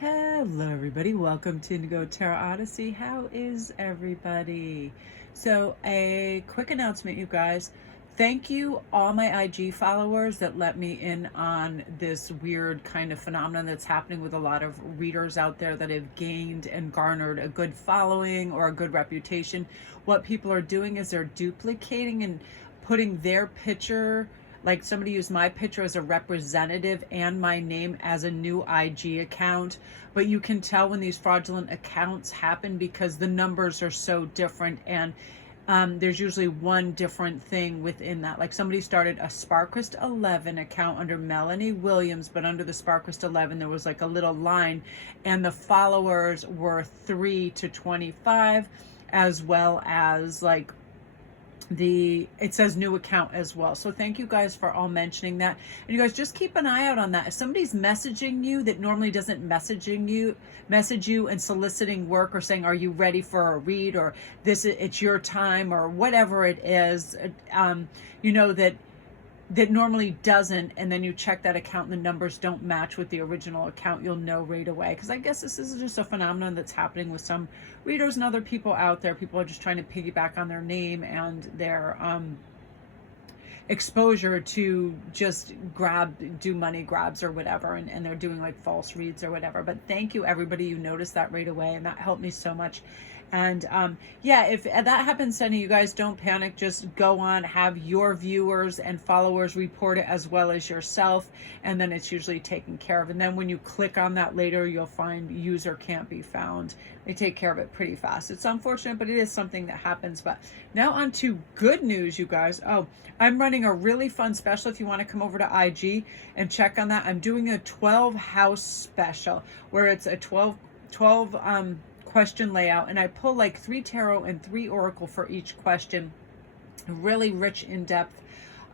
Hello everybody, welcome to Indigo Tarot Odyssey. How is everybody? So a quick announcement, you guys. Thank you all my IG followers that let me in on this weird kind of phenomenon that's happening with a lot of readers out there that have gained and garnered a good following or a good reputation. What people are doing is they're duplicating and putting their picture, like somebody used my picture as a representative and my name as a new IG account. But you can tell when these fraudulent accounts happen because the numbers are so different, and there's usually one different thing within that. Like somebody started a SparKrist 11 account under Melanie Williams, but under the SparKrist 11 there was like a little line, and the followers were 3 to 25, as well as like it says new account as well. So thank you guys for all mentioning that. And you guys just keep an eye out on that. If somebody's messaging you that normally doesn't message you and soliciting work or saying, are you ready for a read, or it's your time, or whatever it is, that normally doesn't, and then you check that account and the numbers don't match with the original account, you'll know right away. Because I guess this is just a phenomenon that's happening with some readers and other people out there. People are just trying to piggyback on their name and their exposure to just do money grabs or whatever, and they're doing like false reads or whatever. But thank you everybody, you noticed that right away, and that helped me so much. And yeah, if that happens to any of you guys, don't panic. Just go on, have your viewers and followers report it as well as yourself, and then it's usually taken care of. And then when you click on that later, you'll find user can't be found. They take care of it pretty fast. It's unfortunate, but it is something that happens. But now on to good news, you guys. Oh, I'm running a really fun special. If you want to come over to IG and check on that, I'm doing a 12 house special where it's a 12 question layout, and I pull like 3 tarot and 3 oracle for each question. Really rich, in-depth,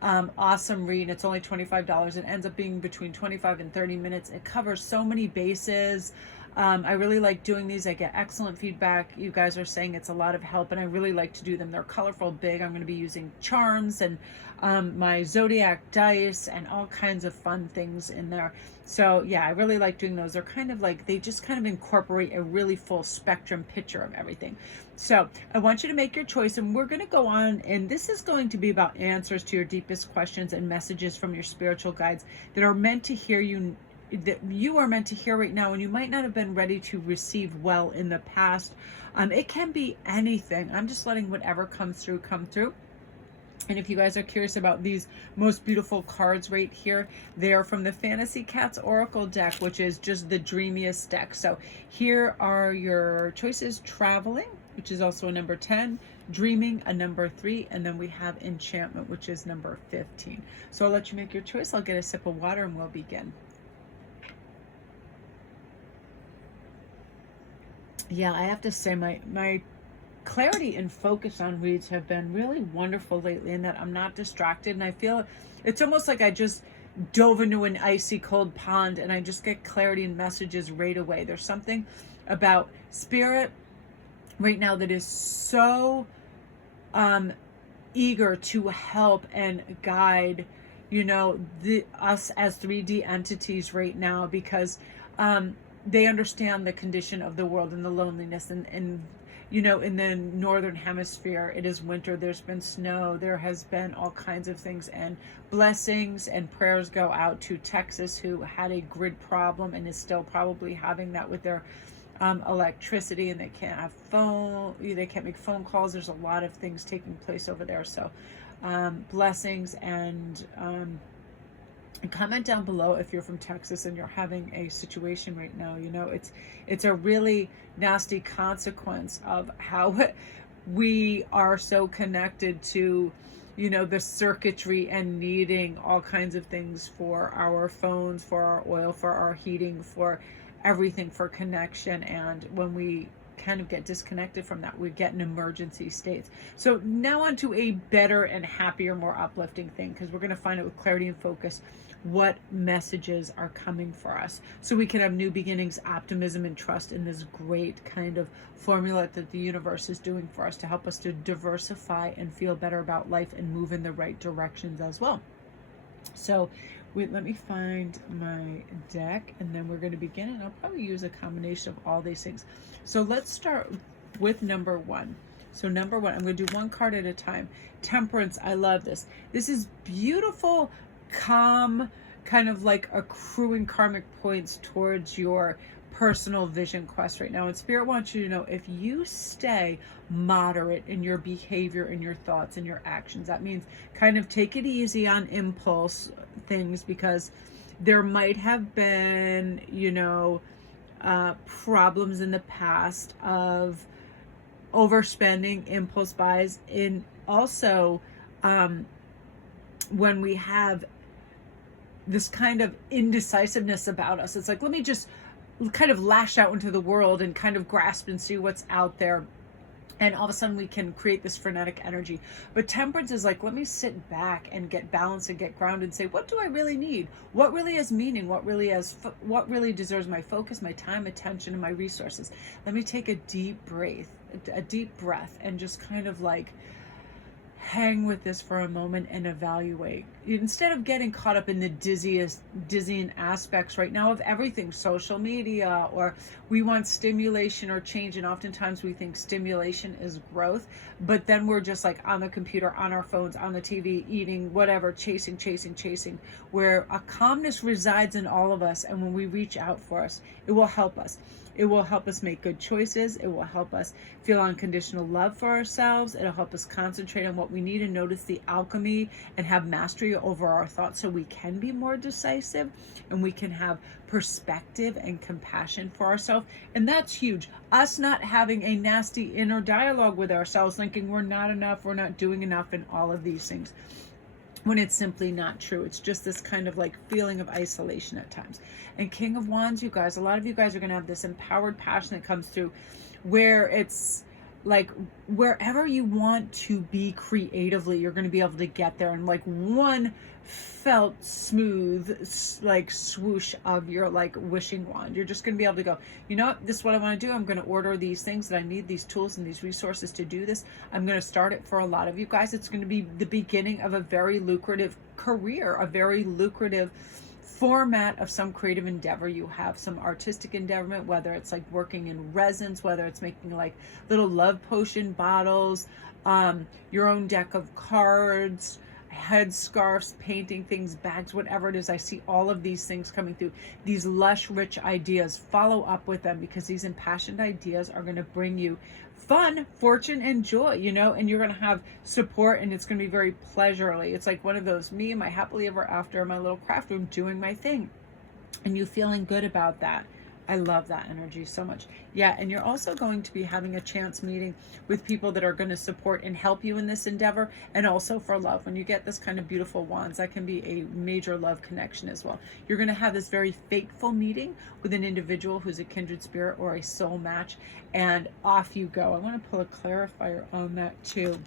awesome read. It's only $25. It ends up being between 25 and 30 minutes. It covers so many bases. I really like doing these. I get excellent feedback. You guys are saying it's a lot of help, and I really like to do them. They're colorful, big. I'm going to be using charms and my zodiac dice and all kinds of fun things in there. So yeah, I really like doing those. They're kind of like, they just kind of incorporate a really full spectrum picture of everything. So I want you to make your choice, and we're going to go on, and this is going to be about answers to your deepest questions and messages from your spiritual guides that are meant to hear you, that you are meant to hear right now, and you might not have been ready to receive well in the past. It can be anything. I'm just letting whatever comes through come through. And if you guys are curious about these most beautiful cards right here, they are from the Fantasy Cats Oracle deck, which is just the dreamiest deck. So here are your choices: traveling, which is also a number 10, dreaming, a number 3, and then we have enchantment, which is number 15. So I'll let you make your choice. I'll get a sip of water and we'll begin. Yeah, I have to say my clarity and focus on reads have been really wonderful lately, in that I'm not distracted, and I feel it's almost like I just dove into an icy cold pond and I just get clarity and messages right away. There's something about spirit right now that is so eager to help and guide, us as 3D entities right now, because they understand the condition of the world and the loneliness, and in the northern hemisphere, it is winter, there's been snow, there has been all kinds of things, and blessings and prayers go out to Texas, who had a grid problem and is still probably having that with their electricity, and they can't make phone calls. There's a lot of things taking place over there. So blessings, and comment down below if you're from Texas and you're having a situation right now. It's a really nasty consequence of how we are so connected to, the circuitry, and needing all kinds of things for our phones, for our oil, for our heating, for everything, for connection. And when we kind of get disconnected from that, we get in emergency states. So now on to a better and happier, more uplifting thing, because we're going to find out with clarity and focus what messages are coming for us, so we can have new beginnings, optimism, and trust in this great kind of formula that the universe is doing for us to help us to diversify and feel better about life and move in the right directions as well. So Wait, let me find my deck, and then we're going to begin, and I'll probably use a combination of all these things. So let's start with number one. So number one, I'm going to do one card at a time. Temperance, I love this. This is beautiful, calm, kind of like accruing karmic points towards your personal vision quest right now. And Spirit wants you to know, if you stay moderate in your behavior and your thoughts and your actions, that means kind of take it easy on impulse things, because there might have been, problems in the past of overspending, impulse buys, and also when we have this kind of indecisiveness about us, it's like, let me just kind of lash out into the world and kind of grasp and see what's out there, and all of a sudden we can create this frenetic energy. But temperance is like, let me sit back and get balanced and get grounded and say, what do I really need? What really has meaning? What really deserves my focus, my time, attention, and my resources? Let me take a deep breath and just kind of like hang with this for a moment and evaluate, instead of getting caught up in the dizzying aspects right now of everything, social media, or we want stimulation or change, and oftentimes we think stimulation is growth, but then we're just like on the computer, on our phones, on the TV, eating, whatever, chasing, where a calmness resides in all of us. And when we reach out for us, it will help us. It will help us make good choices. It will help us feel unconditional love for ourselves. It'll help us concentrate on what we need and notice the alchemy and have mastery over our thoughts, so we can be more decisive and we can have perspective and compassion for ourselves. And that's huge. Us not having a nasty inner dialogue with ourselves, thinking we're not enough, we're not doing enough, and all of these things, when it's simply not true. It's just this kind of like feeling of isolation at times. And King of Wands, you guys, a lot of you guys are going to have this empowered passion that comes through, where it's like wherever you want to be creatively, you're going to be able to get there. And like one felt smooth like swoosh of your like wishing wand, you're just going to be able to go, you know what, this is what I want to do. I'm going to order these things that I need, these tools and these resources to do this. I'm going to start it. For a lot of you guys, it's going to be the beginning of a very lucrative career, a very lucrative format of some creative endeavor you have, some artistic endeavor, whether it's like working in resins, whether it's making like little love potion bottles, your own deck of cards, headscarves, painting things, bags, whatever it is. I see all of these things coming through, these lush, rich ideas. Follow up with them, because these impassioned ideas are going to bring you fun, fortune, and joy, and you're going to have support, and it's going to be very pleasurably. It's like one of those, me and my happily ever after in my little craft room doing my thing, and you feeling good about that. I love that energy so much. Yeah, and you're also going to be having a chance meeting with people that are going to support and help you in this endeavor, and also for love. When you get this kind of beautiful wands, that can be a major love connection as well. You're going to have this very fateful meeting with an individual who's a kindred spirit or a soul match, and off you go. I want to pull a clarifier on that too.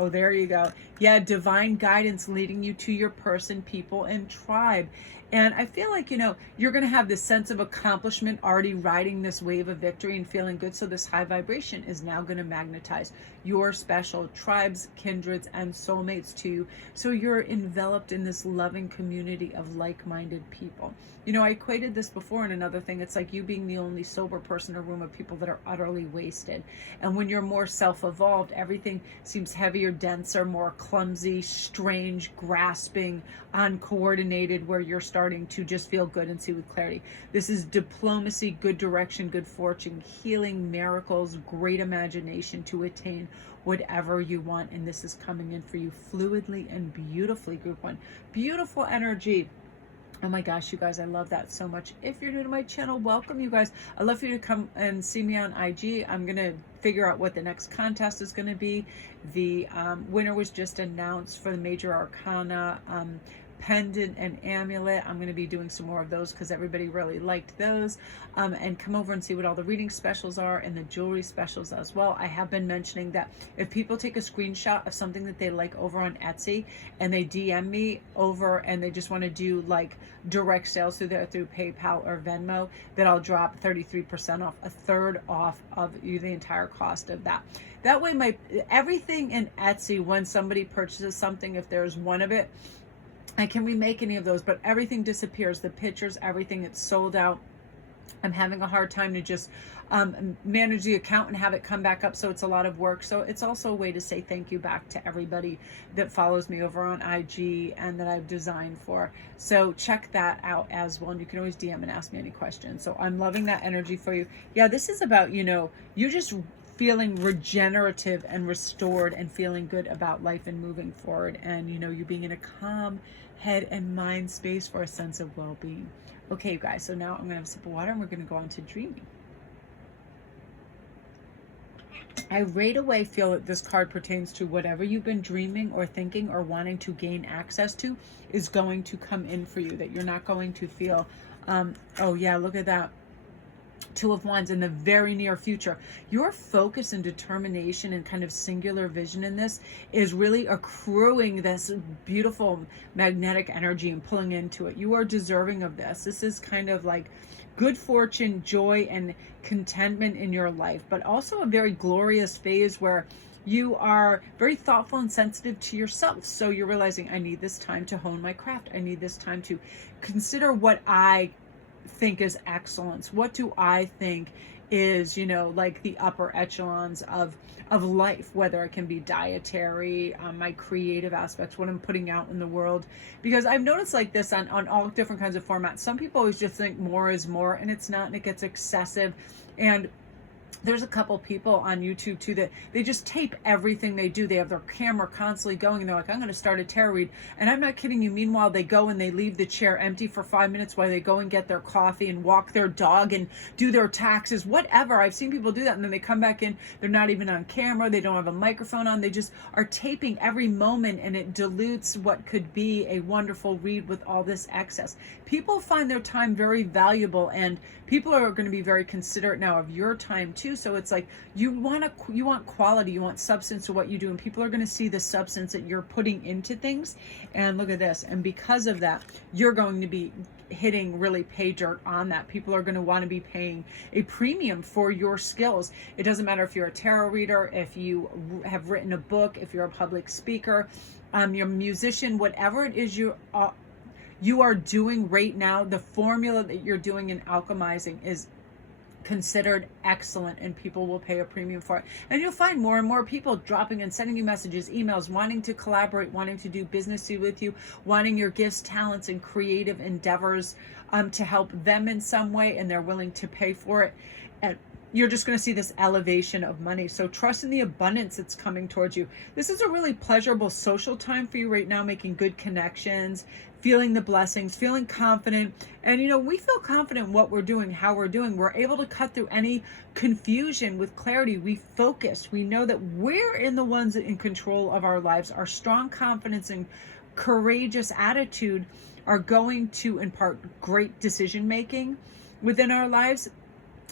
Oh, there you go. Yeah, divine guidance leading you to your person, people, and tribe. And I feel like, you're going to have this sense of accomplishment, already riding this wave of victory and feeling good. So this high vibration is now going to magnetize your special tribes, kindreds, and soulmates to you. So you're enveloped in this loving community of like-minded people. I equated this before in another thing. It's like you being the only sober person in a room of people that are utterly wasted. And when you're more self-evolved, everything seems heavier, denser, more clumsy, strange, grasping, uncoordinated, where you're starting to just feel good and see with clarity. This is diplomacy, good direction, good fortune, healing, miracles, great imagination to attain whatever you want. And this is coming in for you fluidly and beautifully, group one. Beautiful energy. Oh my gosh, you guys, I love that so much. If you're new to my channel, welcome, you guys. I'd love for you to come and see me on IG. I'm going to figure out what the next contest is going to be. The winner was just announced for the Major Arcana pendant and amulet. I'm going to be doing some more of those because everybody really liked those. And come over and see what all the reading specials are and the jewelry specials as well. I have been mentioning that if people take a screenshot of something that they like over on Etsy and they DM me over and they just want to do like direct sales through there through PayPal or Venmo, that I'll drop 33% off, a third off of the entire cost of that. That way everything in Etsy, when somebody purchases something, if there's one of it, I can remake any of those, but everything disappears. The pictures, everything, it's sold out. I'm having a hard time to just manage the account and have it come back up. So it's a lot of work. So it's also a way to say thank you back to everybody that follows me over on IG and that I've designed for. So check that out as well. And you can always DM and ask me any questions. So I'm loving that energy for you. Yeah, this is about, you just feeling regenerative and restored and feeling good about life and moving forward. And, you being in a calm head and mind space for a sense of well-being. Okay, you guys, so now I'm going to have a sip of water and we're going to go on to dreaming. I right away feel that this card pertains to whatever you've been dreaming or thinking or wanting to gain access to is going to come in for you, that you're not going to feel, oh yeah, look at that. Two of Wands in the very near future. Your focus and determination and kind of singular vision in this is really accruing this beautiful magnetic energy and pulling into it. You are deserving of this. This is kind of like good fortune, joy, and contentment in your life, but also a very glorious phase where you are very thoughtful and sensitive to yourself. So you're realizing, I need this time to hone my craft. I need this time to consider what I think is excellence. What do I think is, like the upper echelons of life, whether it can be dietary, my creative aspects, what I'm putting out in the world. Because I've noticed like this on all different kinds of formats. Some people always just think more is more, and it's not, and it gets excessive. And there's a couple people on YouTube too that they just tape everything they do. They have their camera constantly going and they're like, I'm going to start a tarot read. And I'm not kidding you. Meanwhile, they go and they leave the chair empty for 5 minutes while they go and get their coffee and walk their dog and do their taxes, whatever. I've seen people do that. And then they come back in. They're not even on camera. They don't have a microphone on. They just are taping every moment, and it dilutes what could be a wonderful read with all this excess. People find their time very valuable, and people are going to be very considerate now of your time too. So it's like you want quality, you want substance to what you do, and people are going to see the substance that you're putting into things. And look at this. And because of that, you're going to be hitting really pay dirt on that. People are going to want to be paying a premium for your skills. It doesn't matter if you're a tarot reader, if you have written a book, if you're a public speaker, you're a musician, whatever it is you are doing right now, the formula that you're doing in alchemizing is considered excellent, and people will pay a premium for it. And you'll find more and more people dropping and sending you messages, emails, wanting to collaborate, wanting to do business with you, wanting your gifts, talents, and creative endeavors to help them in some way, and they're willing to pay for it. And you're just going to see this elevation of money. So trust in the abundance that's coming towards you. This is a really pleasurable social time for you right now, making good connections, feeling the blessings, feeling confident. And, we feel confident in what we're doing, how we're doing. We're able to cut through any confusion with clarity. We focus. We know that we're in the ones in control of our lives. Our strong confidence and courageous attitude are going to impart great decision making within our lives.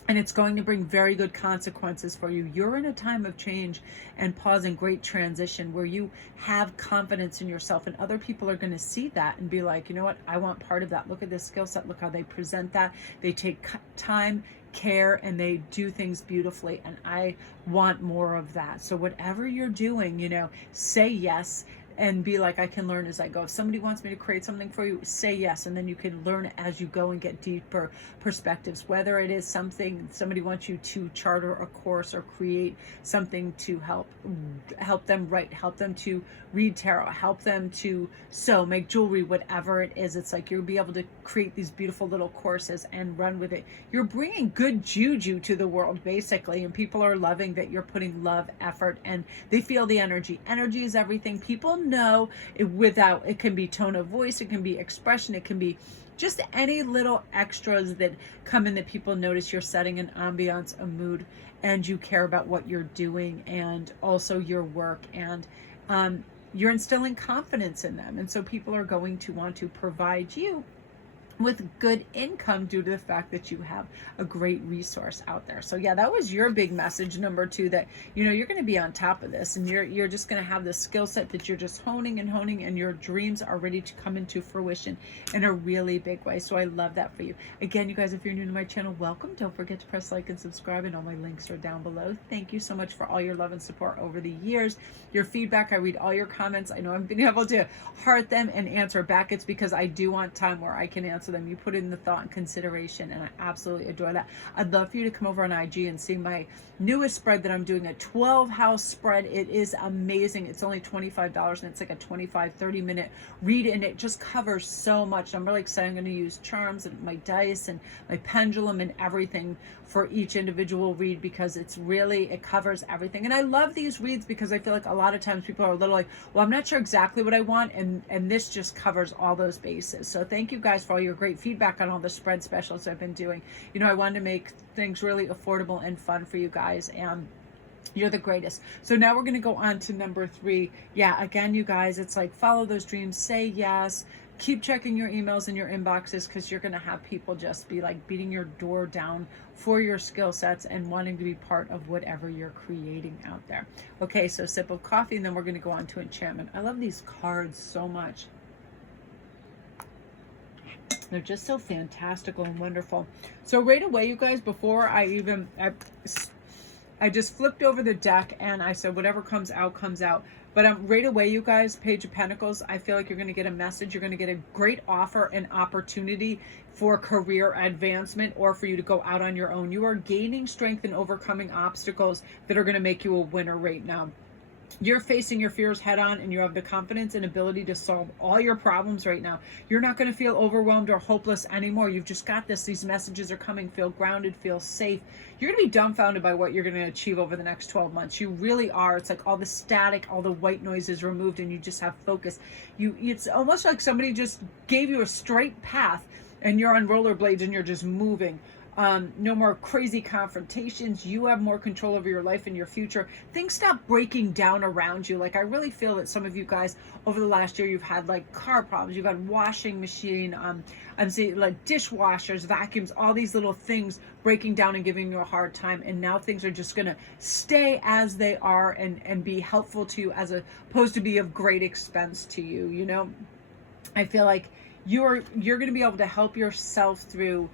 And it's going to bring very good consequences for you. You're in a time of change and pause and great transition where you have confidence in yourself, and other people are going to see that and be like, you know what, I want part of that. Look at this skill set. Look how they present that. They take time, care, and they do things beautifully. And I want more of that. So whatever you're doing, say yes. And be like, I can learn as I go. If somebody wants me to create something for you, say yes. And then you can learn as you go and get deeper perspectives. Whether it is something somebody wants you to charter a course or create something to help them write, help them to read tarot, help them to sew, make jewelry, whatever it is. It's like you'll be able to create these beautiful little courses and run with it. You're bringing good juju to the world, basically. And people are loving that you're putting love, effort, and they feel the energy. Energy is everything. People know it can be tone of voice, it can be expression, it can be just any little extras that come in that people notice you're setting an ambiance, a mood, and you care about what you're doing and also your work, and you're instilling confidence in them. And so people are going to want to provide you with good income due to the fact that you have a great resource out there. So yeah, that was your big message number 2, that you're going to be on top of this, and you're just going to have the skill set that you're just honing, and your dreams are ready to come into fruition in a really big way. So I love that for you. Again, you guys, if you're new to my channel, welcome. Don't forget to press like and subscribe, and all my links are down below. Thank you so much for all your love and support over the years, your feedback. I read all your comments. I know I've been able to heart them and answer back. It's because I do want time where I can answer them. You put in the thought and consideration, and I absolutely adore that. I'd love for you to come over on IG and see my newest spread that I'm doing, a 12 house spread. It is amazing. It's only $25, and it's like a 25-30 minute read, and it just covers so much. I'm really excited. I'm going to use charms and my dice and my pendulum and everything for each individual read, because it covers everything. And I love these reads because I feel like a lot of times people are a little like, well, I'm not sure exactly what I want, and this just covers all those bases. So thank you guys for all your great feedback on all the spread specials I've been doing. I wanted to make things really affordable and fun for you guys, and you're the greatest. So now we're going to go on to number 3. Yeah, again, you guys, it's like, follow those dreams, say yes, keep checking your emails and your inboxes, because you're going to have people just be like beating your door down for your skill sets and wanting to be part of whatever you're creating out there. Okay, so sip of coffee, and then we're going to go on to enchantment. I love these cards so much. They're just so fantastical and wonderful. So right away, you guys, before I just flipped over the deck and I said, whatever comes out, comes out. But right away, you guys, Page of Pentacles, I feel like you're going to get a message. You're going to get a great offer and opportunity for career advancement, or for you to go out on your own. You are gaining strength and overcoming obstacles that are going to make you a winner right now. You're facing your fears head on, and you have the confidence and ability to solve all your problems right now. You're not going to feel overwhelmed or hopeless anymore. You've just got this. These messages are coming. Feel grounded, feel safe. You're going to be dumbfounded by what you're going to achieve over the next 12 months. You really are. It's like all the static, all the white noise is removed, and you just have focus. It's almost like somebody just gave you a straight path, and you're on rollerblades and you're just moving. No more crazy confrontations. You have more control over your life and your future. Things stop breaking down around you. Like, I really feel that some of you guys over the last year, you've had like car problems. You've got washing machine. I'm seeing like dishwashers, vacuums, all these little things breaking down and giving you a hard time. And now things are just going to stay as they are and be helpful to you, as opposed to be of great expense to you. I feel like you're going to be able to help yourself through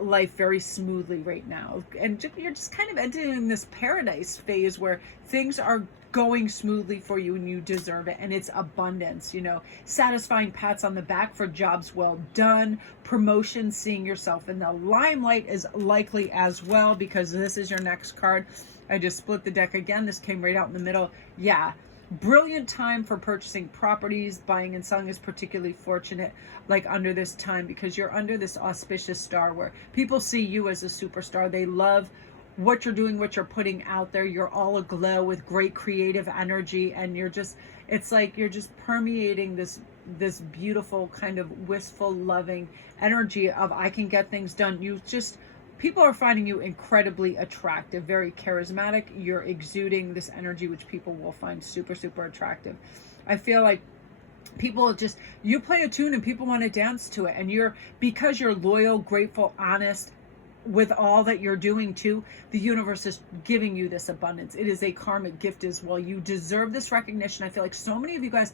life very smoothly right now, and you're just kind of entering this paradise phase where things are going smoothly for you, and you deserve it, and it's abundance. Satisfying pats on the back for jobs well done, promotion, seeing yourself in the limelight is likely as well, because this is your next card. I just split the deck again. This came right out in the middle. Yeah. Brilliant time for purchasing properties. Buying and selling is particularly fortunate, like under this time, because you're under this auspicious star where people see you as a superstar. They love what you're doing, what you're putting out there. You're all aglow with great creative energy, and it's like you're just permeating this beautiful kind of wistful, loving energy of, I can get things done. People are finding you incredibly attractive, very charismatic. You're exuding this energy, which people will find super, super attractive. I feel like people you play a tune and people want to dance to it. And because you're loyal, grateful, honest, with all that you're doing too, the universe is giving you this abundance. It is a karmic gift as well. You deserve this recognition. I feel like so many of you guys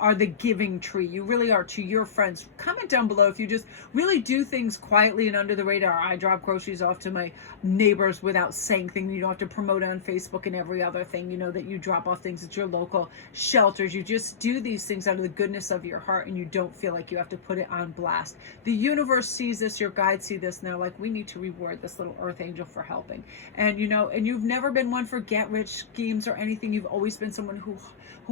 are the giving tree. You really are to your friends. Comment down below if you just really do things quietly and under the radar. I drop groceries off to my neighbors without saying things. You don't have to promote it on Facebook and every other thing, that you drop off things at your local shelters. You just do these things out of the goodness of your heart, and you don't feel like you have to put it on blast. The universe sees this, your guides see this, and they're like, we need to reward this little earth angel for helping. And and you've never been one for get rich schemes or anything. You've always been someone who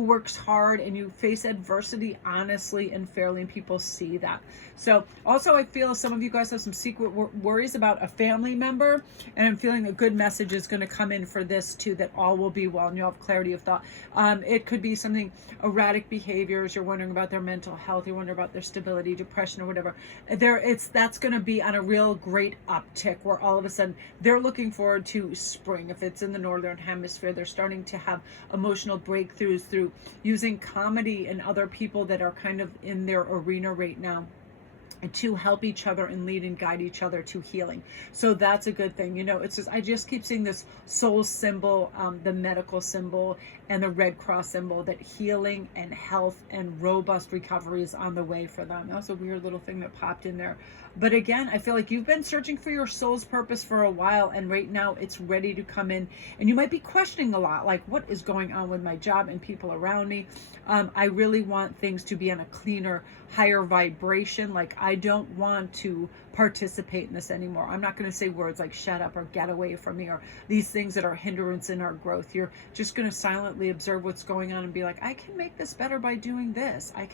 works hard, and you face adversity honestly and fairly, and people see that. So also, I feel some of you guys have some secret worries about a family member, and I'm feeling a good message is going to come in for this too, that all will be well, and you'll have clarity of thought. It could be something, erratic behaviors. You're wondering about their mental health. You're wondering about their stability, depression, or whatever. That's going to be on a real great uptick, where all of a sudden they're looking forward to spring. If it's in the northern hemisphere, they're starting to have emotional breakthroughs through using comedy and other people that are kind of in their arena right now. to help each other and lead and guide each other to healing. So that's a good thing. You know, it's just, I just keep seeing this soul symbol, the medical symbol and the Red Cross symbol, that healing and health and robust recovery is on the way for them. That was a weird little thing that popped in there. But again, I feel like you've been searching for your soul's purpose for a while, and right now it's ready to come in. And you might be questioning a lot, like, what is going on with my job and people around me? I really want things to be on a cleaner, higher vibration. Like, I don't want to participate in this anymore. I'm not going to say words like shut up or get away from me or these things that are hindrance in our growth. You're just going to silently observe what's going on and be like, I can make this better by doing this. I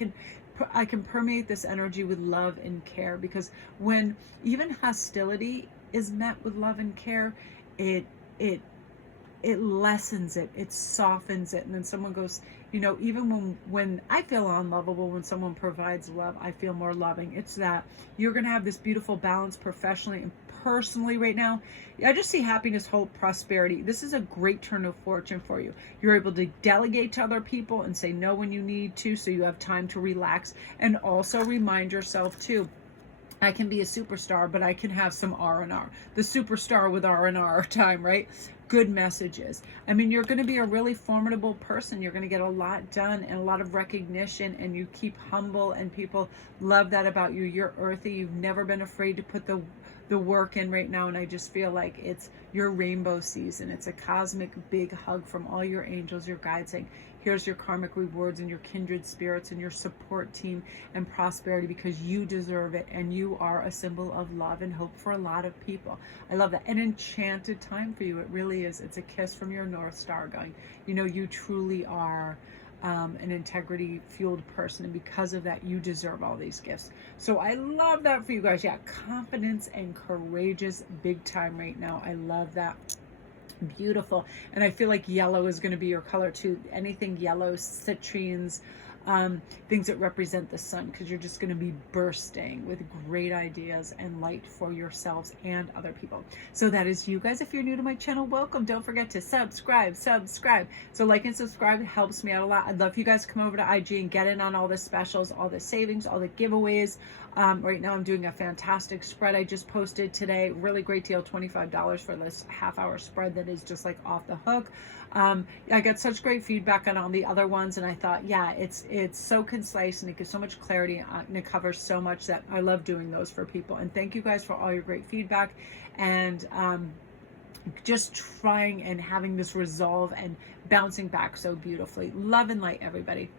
can permeate this energy with love and care, because when even hostility is met with love and care, it lessens it, it softens it. And then someone goes, you know, even when I feel unlovable, when someone provides love, I feel more loving. It's that you're going to have this beautiful balance professionally and personally right now. I just see happiness, hope, prosperity. This is a great turn of fortune for you. You're able to delegate to other people and say no when you need to, so you have time to relax. And also remind yourself too, I can be a superstar, but I can have some R&R. The superstar with R&R time, right? Good messages. I mean, you're going to be a really formidable person. You're going to get a lot done and a lot of recognition, and you keep humble, and people love that about you. You're earthy. You've never been afraid to put the work in right now, and I just feel like it's your rainbow season. It's a cosmic big hug from all your angels, your guides, saying, here's your karmic rewards and your kindred spirits and your support team and prosperity, because you deserve it, and you are a symbol of love and hope for a lot of people. I love that. An enchanted time for you. It really is. It's a kiss from your North Star going, you know, you truly are an integrity fueled person, and because of that you deserve all these gifts. So I love that for you guys. Yeah, confidence and courageous big time right now. I love that. Beautiful. And I feel like yellow is going to be your color too. Anything yellow, citrines, things that represent the sun, because you're just going to be bursting with great ideas and light for yourselves and other people. So that is you guys. If you're new to my channel, welcome. Don't forget to subscribe. So like and subscribe, it helps me out a lot. I'd love for you guys to come over to IG and get in on all the specials, all the savings, all the giveaways. Right now I'm doing a fantastic spread I just posted today. Really great deal, $25 for this half-hour spread that is just like off the hook. I got such great feedback on all the other ones, and I thought, yeah, it's so concise and it gives so much clarity and it covers so much that I love doing those for people. And thank you guys for all your great feedback, and just trying and having this resolve and bouncing back so beautifully. Love and light, everybody.